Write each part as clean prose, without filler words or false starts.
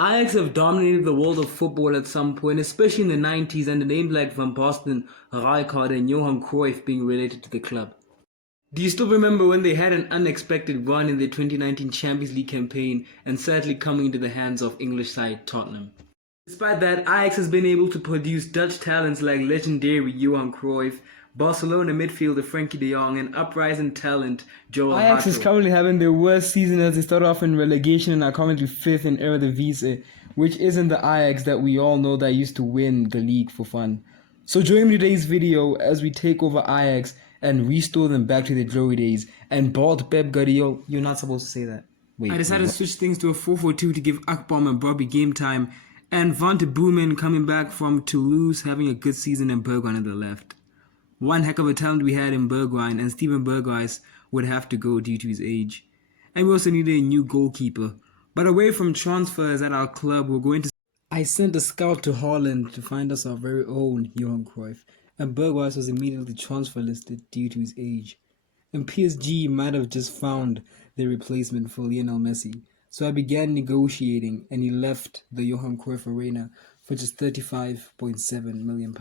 Ajax have dominated the world of football at some point, especially in the 90s, and the names like Van Basten, Rijkaard and Johan Cruyff being related to the club. Do you still remember when they had an unexpected run in their 2019 Champions League campaign and sadly coming into the hands of English side Tottenham? Despite that, Ajax has been able to produce Dutch talents like legendary Johan Cruyff, Barcelona midfielder Frankie de Jong, and uprising talent Joel Ajax is currently having their worst season as they start off in relegation and are currently 5th in Eredivisie, which isn't the Ajax that we all know that used to win the league for fun. So join me today's video as we take over Ajax and restore them back to their glory days. And bald Pep Guardiola, you're not supposed to say that. I decided to switch things to a 4-4-2 to give Akpom and Bobby game time, and Van de Boomen coming back from Toulouse having a good season, and Bergwijn on the left. One heck of a talent we had in Bergwijn, and Steven Berghuis would have to go due to his age. And we also needed a new goalkeeper. But away from transfers at our club, we're going to... I sent a scout to Holland to find us our very own Johan Cruyff, and Berghuis was immediately transfer listed due to his age. And PSG might have just found their replacement for Lionel Messi. So I began negotiating, and he left the Johan Cruyff Arena for just £35.7 million.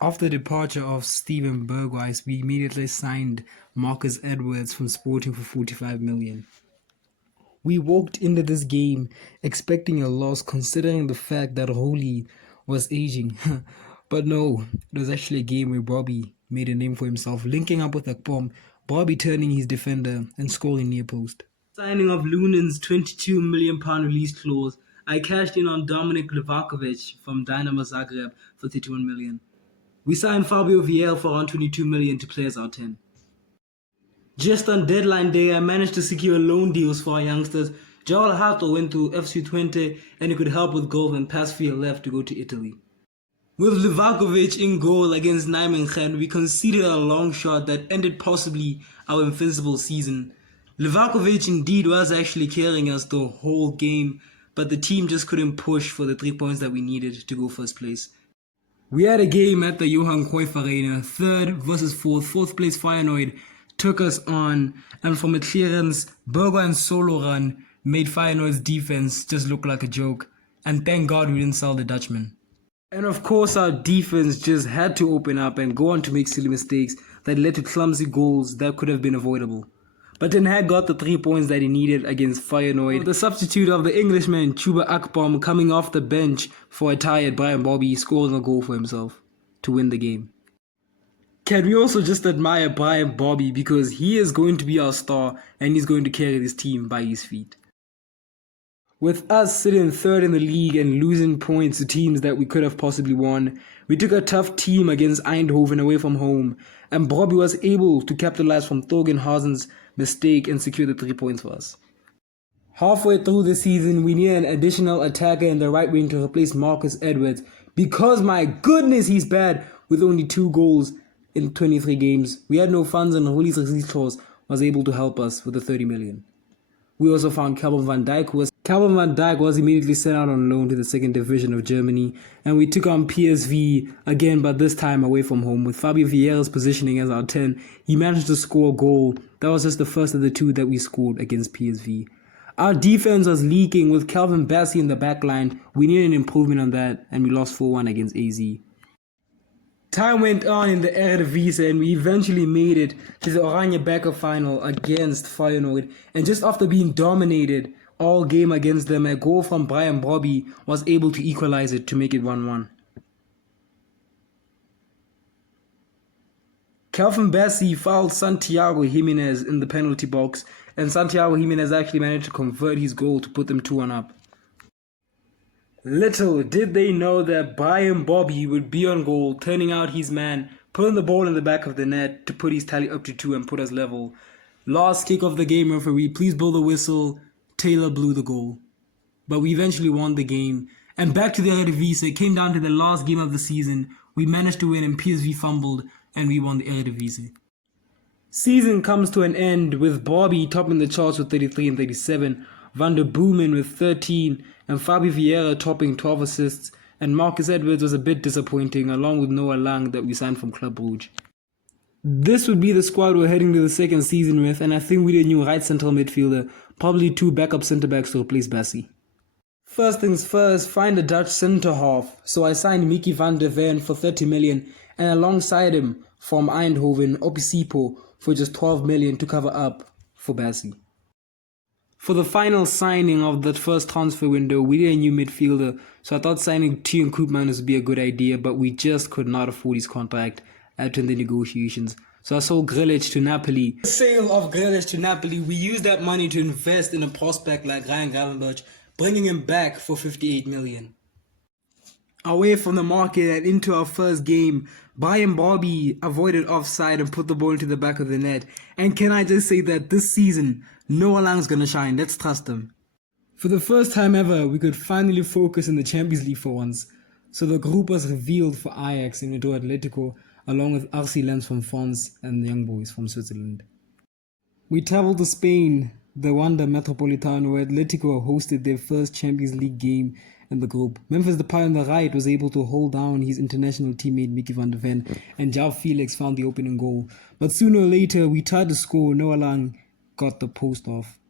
After the departure of Steven Berghuis, we immediately signed Marcus Edwards from Sporting for £45 million. We walked into this game expecting a loss considering the fact that Holy was aging. But no, it was actually a game where Bobby made a name for himself, linking up with Akpom, Bobby turning his defender and scoring near post. Signing of Lunen's £22 million release clause, I cashed in on Dominik Livakovic from Dynamo Zagreb for £31 million. We signed Fabio Vieira for around £22 million to play as our 10. Just on deadline day, I managed to secure loan deals for our youngsters. Joel Hato went to FC Twente and he could help with goal when Pasfield left to go to Italy. With Livakovic in goal against Nijmegen, we conceded a long shot that ended possibly our invincible season. Livakovic indeed was actually carrying us the whole game, but the team just couldn't push for the 3 points that we needed to go first place. We had a game at the Johan Cruyff Arena, 3rd versus 4th. 4th place Feyenoord took us on, and from a clearance, Bergwijn's solo run made Feyenoord's defense just look like a joke, and thank God we didn't sell the Dutchman. And of course our defense just had to open up and go on to make silly mistakes that led to clumsy goals that could have been avoidable. But Ten Hag got the 3 points that he needed against Feyenoord. The substitute of the Englishman Chuba Akpom coming off the bench for a tired Brian Bobby scoring a goal for himself to win the game. Can we also just admire Brian Bobby because he is going to be our star and he's going to carry this team by his feet. With us sitting 3rd in the league and losing points to teams that we could have possibly won, we took a tough team against Eindhoven away from home, and Bobby was able to capitalize from Thorgenhausen's mistake and secure the 3 points for us. Halfway through the season, we needed an additional attacker in the right wing to replace Marcus Edwards because, my goodness, he's bad with only 2 goals in 23 games. We had no funds, and Holy's release clause was able to help us with the 30 million. We also found Calvin van Dijk was immediately sent out on loan to the 2nd division of Germany, and we took on PSV again, but this time away from home. With Fabio Vieira's positioning as our 10, he managed to score a goal. That was just the first of the 2 that we scored against PSV. Our defense was leaking with Calvin Bassey in the back line. We needed an improvement on that, and we lost 4-1 against AZ. Time went on in the Eredivisie and we eventually made it to the Oranje Beker final against Feyenoord, and just after being dominated all game against them, a goal from Brian Bobby was able to equalize it to make it 1-1. Calvin Bassey fouled Santiago Jimenez in the penalty box, and Santiago Jimenez actually managed to convert his goal to put them 2-1 up. Little did they know that Brian Bobby would be on goal, turning out his man, putting the ball in the back of the net to put his tally up to 2 and put us level. Last kick of the game, referee, please blow the whistle. Taylor blew the goal. But we eventually won the game. And back to the Eredivisie, it came down to the last game of the season. We managed to win and PSV fumbled and we won the Eredivisie. Season comes to an end with Bobby topping the charts with 33 and 37, Van de Boomen with 13, and Fabio Vieira topping 12 assists, and Marcus Edwards was a bit disappointing along with Noah Lang that we signed from Club Brugge. This would be the squad we're heading to the second season with, and I think we need a new right central midfielder, probably 2 backup centre backs to replace Bassey. First things first, find a Dutch centre half. So I signed Mickey van der Ven for 30 million and alongside him from Eindhoven, Opisipo for just 12 million to cover up for Bassi. For the final signing of that first transfer window, we need a new midfielder, so I thought signing Tian Koopmans would be a good idea, but we just could not afford his contract after the negotiations. So I sold Grealish to Napoli. The sale of Grealish to Napoli, we used that money to invest in a prospect like Ryan Gravenberch, bringing him back for 58 million. Away from the market and into our first game, Brian Bobby avoided offside and put the ball into the back of the net. And can I just say that this season, Noah Lang's gonna shine. Let's trust him. For the first time ever, we could finally focus in the Champions League for once. So the group was revealed for Ajax and Edo Atletico, along with RC Lens from France and the Young Boys from Switzerland. We traveled to Spain, the Wanda Metropolitano, where Atletico hosted their first Champions League game in the group. Memphis Depay on the right was able to hold down his international teammate Mickey van der Ven, and João Felix found the opening goal. But sooner or later, we tried to score. Noah Lang got the post off.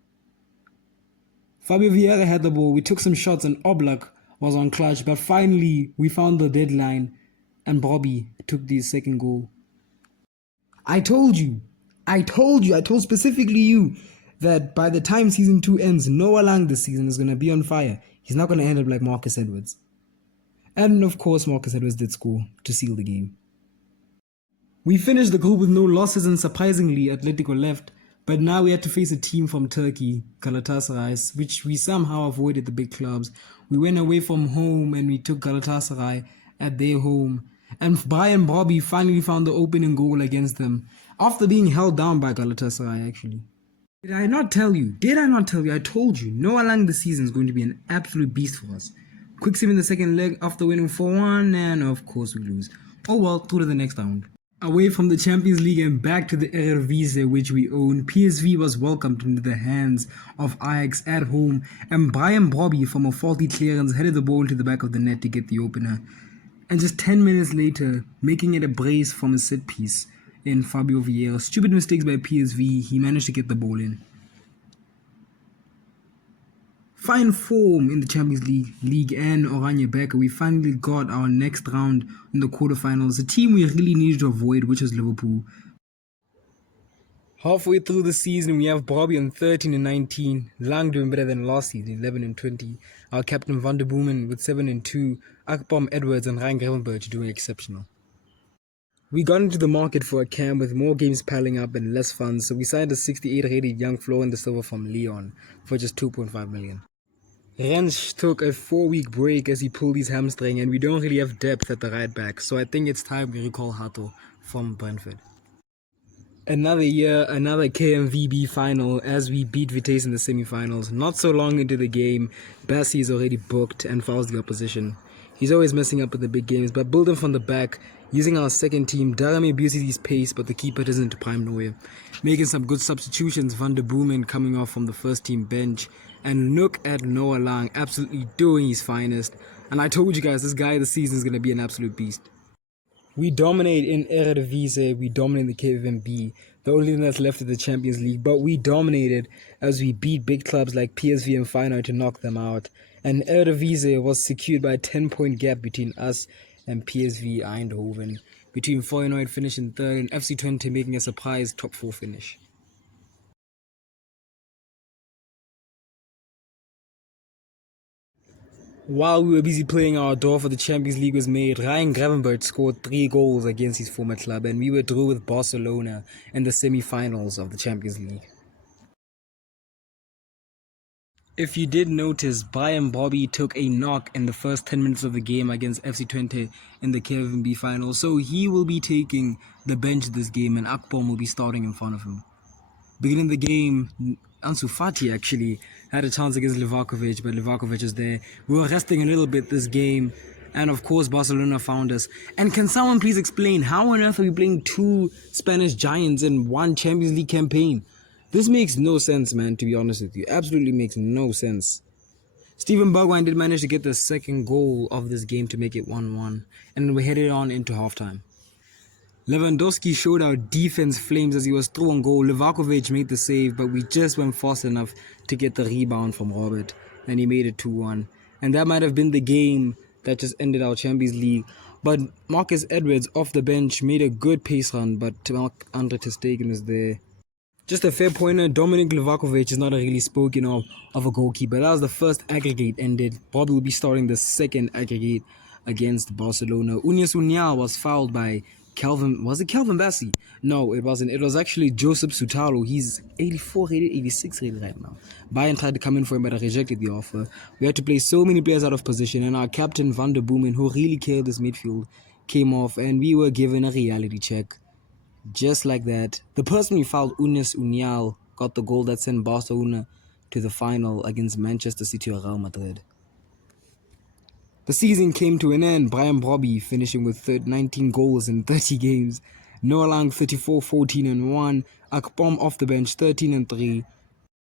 Fabio Vieira had the ball. We took some shots, and Oblak was on clutch. But finally, we found the deadline, and Bobby took the second goal. I told specifically you that by the time season 2 ends, Noah Lang this season is going to be on fire. He's not going to end up like Marcus Edwards. And of course, Marcus Edwards did score to seal the game. We finished the group with no losses and surprisingly, Atletico left. But now we had to face a team from Turkey, Galatasaray, which we somehow avoided the big clubs. We went away from home and we took Galatasaray at their home. And Brian Bobby finally found the opening goal against them, after being held down by Galatasaray actually. Did I not tell you? I told you. Noah Lang this season is going to be an absolute beast for us. Quick save in the second leg after winning 4-1, and of course we lose. Oh well, through to the next round. Away from the Champions League and back to the Eredivisie which we own, PSV was welcomed into the hands of Ajax at home, and Brian Bobby from a faulty clearance headed the ball into the back of the net to get the opener. And just 10 minutes later, making it a brace from a set piece in Fabio Vieira. Stupid mistakes by PSV, he managed to get the ball in. Fine form in the Champions League and Oranje Becker. We finally got our next round in the quarterfinals, a team we really needed to avoid, which was Liverpool. Halfway through the season, we have Bobby on 13 and 19, Lang doing better than last season, 11 and 20. Our captain Van der Boomen with 7 and 2, Akpom Edwards and Ryan Gravenberch doing exceptional. We got into the market for a cam with more games piling up and less funds, so we signed a 68 rated young Florian de Silva from Lyon for just 2.5 million. Rens took a 4-week break as he pulled his hamstring, and we don't really have depth at the right back, so I think it's time we recall Hato from Brentford. Another year, another KMVB final as we beat Vitesse in the semi-finals. Not so long into the game, Bassi is already booked and fouls the opposition. He's always messing up at the big games, but building from the back, using our second team, Darame abuses his pace, but the keeper doesn't prime nowhere. Making some good substitutions, Van der Boomen coming off from the first team bench, and look at Noah Lang absolutely doing his finest. And I told you guys, this guy this season is going to be an absolute beast. We dominate in Eredivisie, we dominate the KVMB. The only thing that's left is the Champions League, but we dominated as we beat big clubs like PSV and Feyenoord to knock them out. And Eredivisie was secured by a 10-point gap between us and PSV Eindhoven, between Feyenoord finishing third and FC Twente making a surprise top 4 finish. While we were busy playing our door for the Champions League was made, Ryan Gravenberch scored 3 goals against his former club, and we were through with Barcelona in the semi-finals of the Champions League. If you did notice, Brian Bobby took a knock in the first 10 minutes of the game against FC Twente in the KVMB final, so he will be taking the bench this game and Akpom will be starting in front of him. Beginning the game, Ansu Fati actually had a chance against Livakovic, but Livakovic is there. We were resting a little bit this game, and of course Barcelona found us. And can someone please explain how on earth are we playing 2 Spanish giants in 1 Champions League campaign? This makes no sense, man, to be honest with you. Absolutely makes no sense. Steven Bergwijn did manage to get the second goal of this game to make it 1-1, and we headed on into halftime. Lewandowski showed our defense flames as he was through on goal. Livakovic made the save, but we just went fast enough to get the rebound from Robert, and he made it 2-1. and that might have been the game that just ended our Champions League. But Marcus Edwards off the bench made a good pace run, but Andre ter Stegen was there. Just a fair pointer, Dominik Livakovic is not really spoken of a goalkeeper. That was the first aggregate ended. Bobby will be starting the second aggregate against Barcelona. Unyas Unyal was fouled by Calvin. Was it Calvin Bassi? No, it wasn't. It was actually Joseph Sutalo. He's 84 rated, 86 rated right now. Bayern tried to come in for him, but I rejected the offer. We had to play so many players out of position, and our captain Van der Boomen, who really killed this midfield, came off, and we were given a reality check. Just like that, the person who fouled Unyas Unyal got the goal that sent Barcelona to the final against Manchester City or Real Madrid. The season came to an end, Brian Brobby finishing with 19 goals in 30 games, Noah Lang 34, 14 and 1, Akpom off the bench 13 and 3,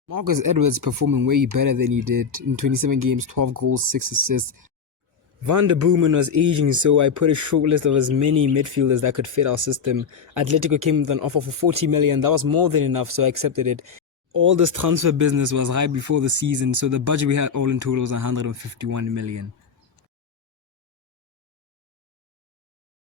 Marcus Edwards performing way better than he did in 27 games, 12 goals, 6 assists. Van der Boomen was aging, so I put a short list of as many midfielders that could fit our system. Atletico came with an offer for 40 million. That was more than enough, so I accepted it. All this transfer business was right before the season, so the budget we had all in total was 151 million.